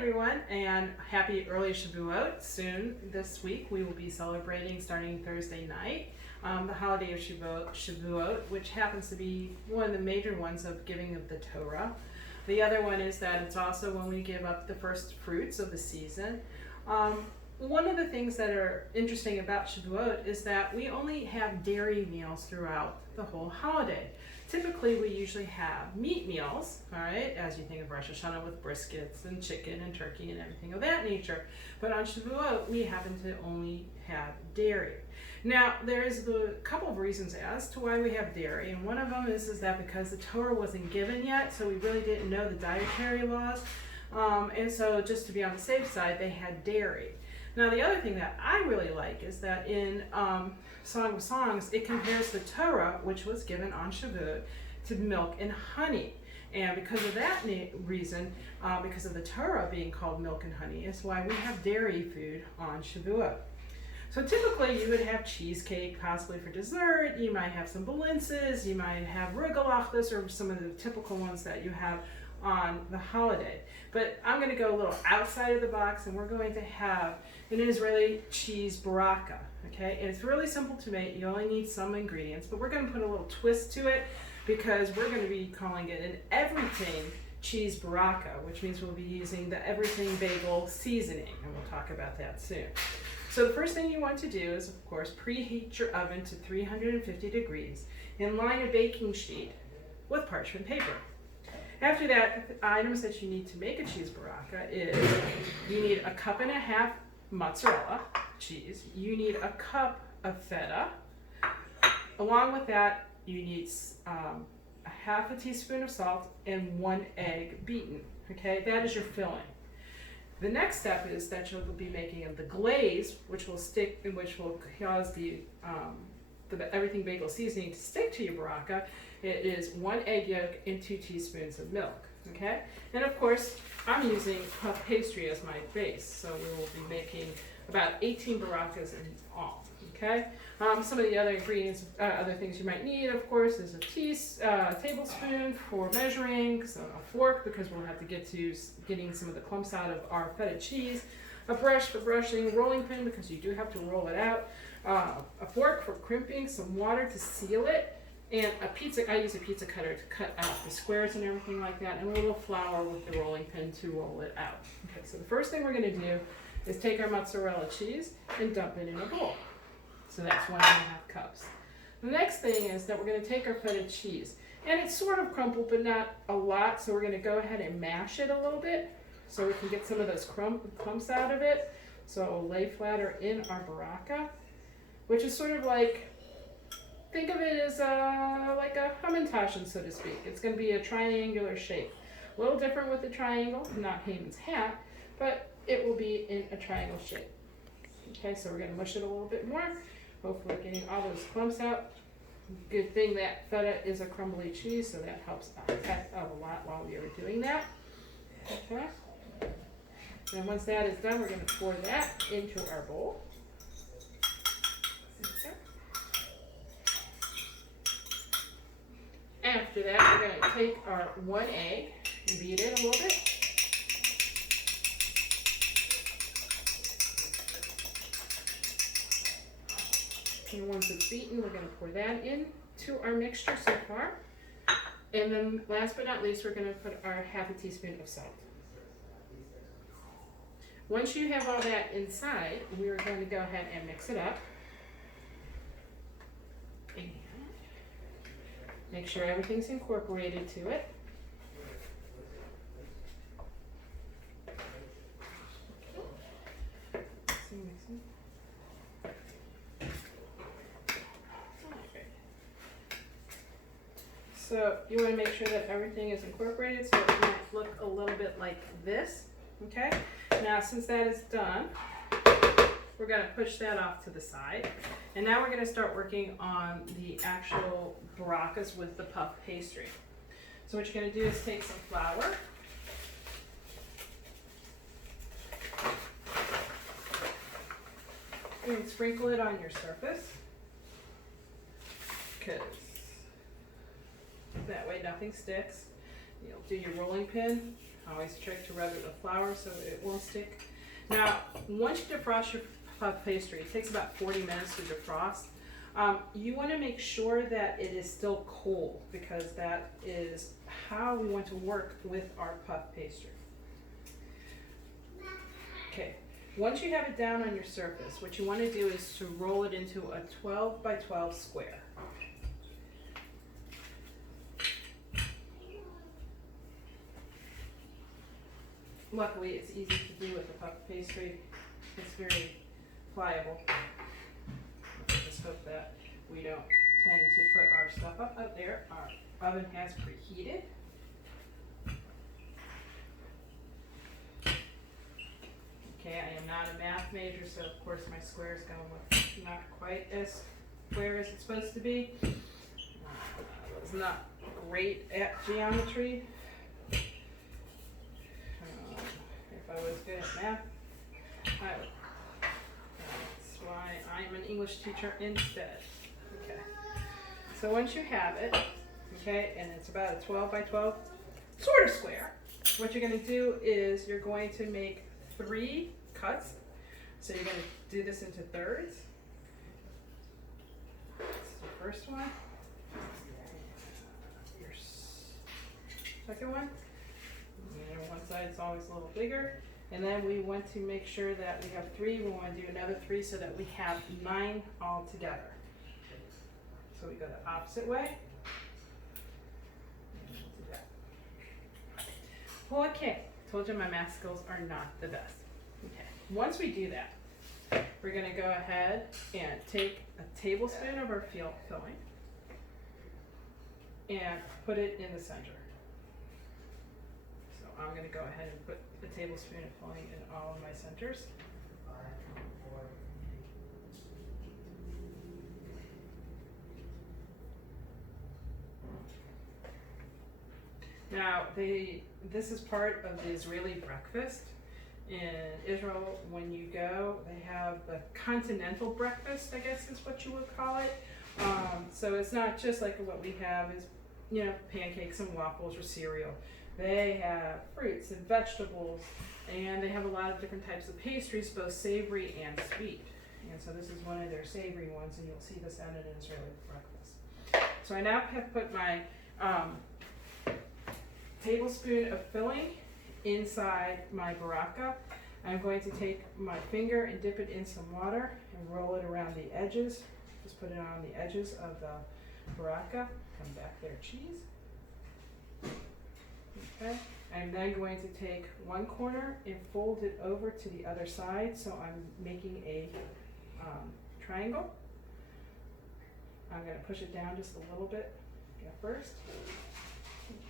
everyone, and happy early Shavuot. Soon this week we will be celebrating, starting Thursday night, the holiday of Shavuot, which happens to be one of the major ones of giving of the Torah. The other one is that it's also when we give up the first fruits of the season. One of the things that are interesting about Shavuot is that we only have dairy meals throughout the whole holiday. Typically, we usually have meat meals, all right, as you think of Rosh Hashanah with briskets and chicken and turkey and everything of that nature. But on Shavuot, we happen to only have dairy. Now, there's a couple of reasons as to why we have dairy, and one of them is that because the Torah wasn't given yet, so we really didn't know the dietary laws, and so just to be on the safe side, they had dairy. Now, the other thing that I really like is that in Song of Songs, it compares the Torah, which was given on Shavuot, to milk and honey. And because of that reason, because of the Torah being called milk and honey, is why we have dairy food on Shavuot. So typically you would have cheesecake possibly for dessert, you might have some balinces, you might have rigalachlis, or some of the typical ones that you have on the holiday. But I'm going to go a little outside of the box, and we're going to have an Israeli cheese baraka. Okay, and it's really simple to make. You only need some ingredients, but we're going to put a little twist to it because we're going to be calling it an everything cheese baraka, which means we'll be using the everything bagel seasoning, and we'll talk about that soon. So the first thing you want to do is, of course, preheat your oven to 350 degrees and line a baking sheet with parchment paper. After that, the items that you need to make a cheese baraka is you need a cup and a half mozzarella cheese, you need a cup of feta. Along with that, you need a half a teaspoon of salt and 1 egg beaten. Okay, that is your filling. The next step is that you'll be making the glaze, which will cause the everything bagel seasoning to stick to your baraka. It is 1 egg yolk and 2 teaspoons of milk. Okay, and of course I'm using puff pastry as my base, so we will be making about 18 barakas in all. Okay, some of the other ingredients, other things you might need, of course, is a tablespoon for measuring, so a fork because we'll have to get to getting some of the clumps out of our feta cheese, a brush for brushing, rolling pin because you do have to roll it out, a fork for crimping, some water to seal it, and I use a pizza cutter to cut out the squares and everything like that, and a little flour with the rolling pin to roll it out. Okay, so the first thing we're going to do is take our mozzarella cheese and dump it in a bowl. So that's 1.5 cups. The next thing is that we're going to take our feta cheese, and it's sort of crumpled but not a lot, so we're going to go ahead and mash it a little bit so we can get some of those clumps out of it. So it'll lay flatter in our baraka, which is sort of like, think of it as like a hamantashen, so to speak. It's going to be a triangular shape. A little different with the triangle, not Haman's hat, but it will be in a triangle shape. Okay, so we're going to mush it a little bit more. Hopefully getting all those clumps out. Good thing that feta is a crumbly cheese, so that helps out a lot while we are doing that. Okay. And once that is done, we're going to pour that into our bowl. Okay. After that, we're going to take our 1 egg and beat it a little bit. And once it's beaten, we're going to pour that into our mixture so far. And then last but not least, we're going to put our half a teaspoon of salt. Once you have all that inside, we're going to go ahead and mix it up. And make sure everything's incorporated to it. So you want to make sure that everything is incorporated, so it might look a little bit like this. Okay, now since that is done, we're going to push that off to the side. And now we're going to start working on the actual barakas with the puff pastry. So what you're going to do is take some flour, and sprinkle it on your surface, because that way nothing sticks. You'll do your rolling pin Always check to rub it with flour so it won't stick. Now, once you defrost your puff pastry, it takes about 40 minutes to defrost. You want to make sure that it is still cold because that is how we want to work with our puff pastry. Okay, once you have it down on your surface, what you want to do is to roll it into a 12 by 12 square. Luckily, it's easy to do with the puff pastry. It's very pliable. I just hope that we don't tend to put our stuff up there. Our oven has preheated. Okay, I am not a math major, so of course my square is going to look not quite as square as it's supposed to be. I was not great at geometry. If I was good at math, I would. That's why I'm an English teacher instead. Okay. So once you have it, okay, and it's about a 12 by 12 sort of square, what you're going to do is you're going to make 3 cuts. So you're going to do this into thirds. This is the first one. Your second one. And one side is always a little bigger. And then we want to make sure that we have 3. We want to do another 3 so that we have 9 all together. So we go the opposite way. Okay, told you my math skills are not the best. Okay, once we do that, we're going to go ahead and take a tablespoon of our filling and put it in the center. So I'm going to go ahead and put a tablespoon of filling in all of my centers. Now, this is part of the Israeli breakfast. In Israel, when you go, they have the continental breakfast, I guess is what you would call it. So it's not just like what we have is, you know, pancakes and waffles or cereal. They have fruits and vegetables, and they have a lot of different types of pastries, both savory and sweet. And so this is one of their savory ones, and you'll see this at an Israeli breakfast. So I now have put my tablespoon of filling inside my buraka. I'm going to take my finger and dip it in some water and roll it around the edges. Just put it on the edges of the buraka. Come back there, cheese. Okay. I'm then going to take one corner and fold it over to the other side. So I'm making a triangle. I'm going to push it down just a little bit at first.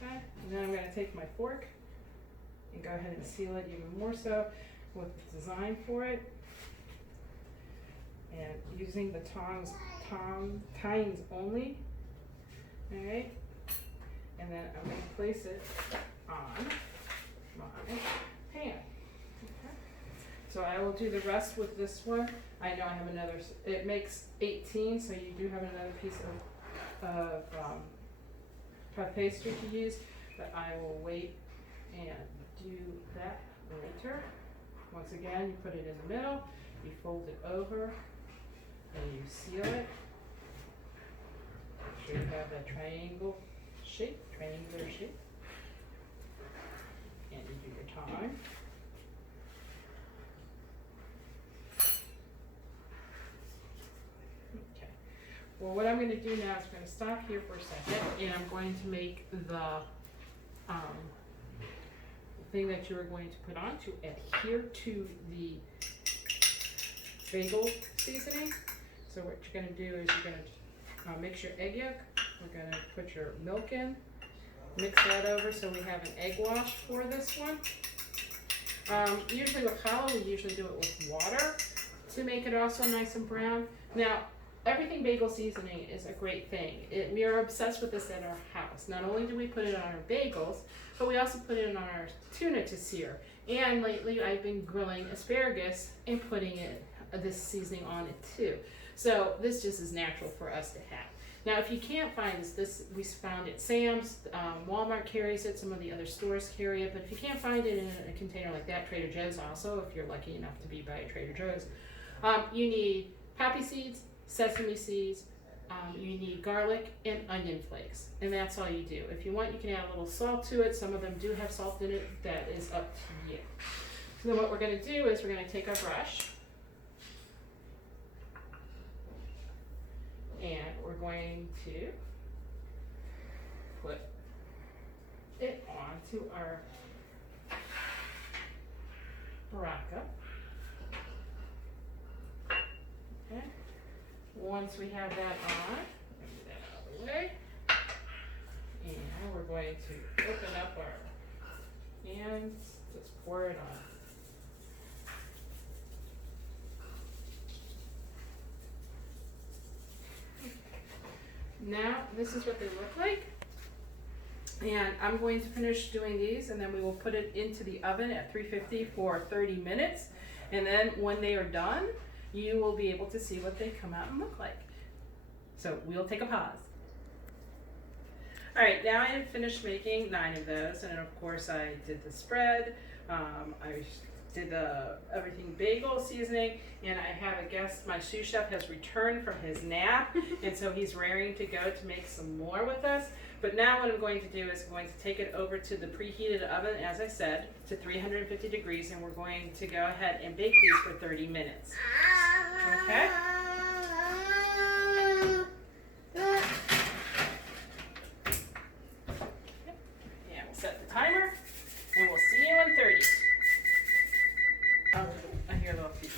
Okay. And then I'm going to take my fork and go ahead and seal it even more so with the design for it. And using the tines only. Alright. And then I'm going to place it on my pan. Okay. So I will do the rest with this one. I know I have another, it makes 18, so you do have another piece of puff pastry to use, but I will wait and do that later. Once again, you put it in the middle, you fold it over, and you seal it. Make sure you have that triangular shape, and you do your time. Okay. Well, what I'm going to do now is I'm going to stop here for a second, and I'm going to make the thing that you are going to put on to adhere to the bagel seasoning. So what you're going to do is you're going to mix your egg yolk. We're going to put your milk in, mix that over so we have an egg wash for this one. Usually with challah, we usually do it with water to make it also nice and brown. Now, everything bagel seasoning is a great thing. We are obsessed with this at our house. Not only do we put it on our bagels, but we also put it on our tuna to sear. And lately I've been grilling asparagus and putting this seasoning on it too. So this just is natural for us to have. Now, if you can't find this we found it Sam's, Walmart carries it, some of the other stores carry it, but if you can't find it in a container like that, Trader Joe's also, if you're lucky enough to be by Trader Joe's, you need poppy seeds, sesame seeds, you need garlic and onion flakes, and that's all you do. If you want, you can add a little salt to it. Some of them do have salt in it. That is up to you. So then what we're going to do is we're going to take our brush, and we're going to put it onto our Boreka. Okay. Once we have that on, move that out of the way, and we're going to open up our hands, just pour it on. Now, this is what they look like, and I'm going to finish doing these, and then we will put it into the oven at 350 for 30 minutes, and then when they are done, you will be able to see what they come out and look like. So we'll take a pause. All right, now I have finished making 9 of those, and of course I did the spread, I did the everything bagel seasoning, and I have a guest. My sous chef has returned from his nap, and so he's raring to go to make some more with us. But now what I'm going to do is I'm going to take it over to the preheated oven, as I said, to 350 degrees, and we're going to go ahead and bake these for 30 minutes. Okay? Yeah, we'll set the timer, and we'll see you in 30. Oh, I hear a little feet.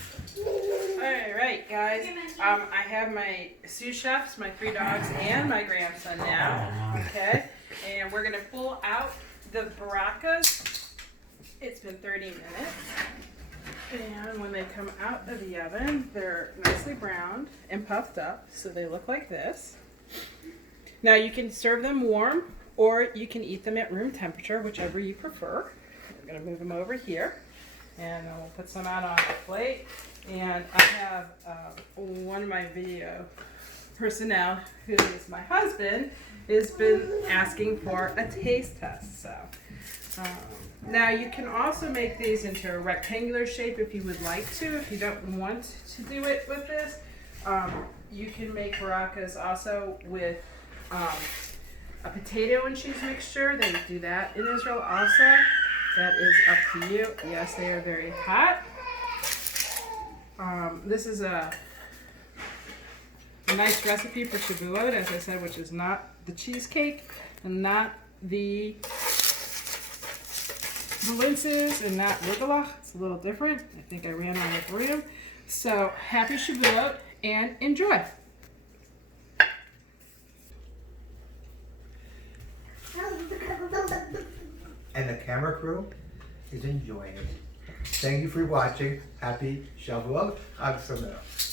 All right, guys. I have my sous chefs, my 3 dogs, and my grandson now. Okay, and we're gonna pull out the Borekas. It's been 30 minutes, and when they come out of the oven, they're nicely browned and puffed up, so they look like this. Now you can serve them warm, or you can eat them at room temperature, whichever you prefer. We're gonna move them over here. And we'll put some out on the plate. And I have one of my video personnel, who is my husband, has been asking for a taste test. So now you can also make these into a rectangular shape if you would like to. If you don't want to do it with this, you can make Borekas also with a potato and cheese mixture. They do that in Israel also. That is up to you. Yes, they are very hot. This is a nice recipe for Shavuot, as I said, which is not the cheesecake and not the balinces and not rugelach. It's a little different. I think I ran out of room. So happy Shavuot and enjoy. And the camera crew is enjoying it. Thank you for watching. Happy Shavuot. Hag Sameach.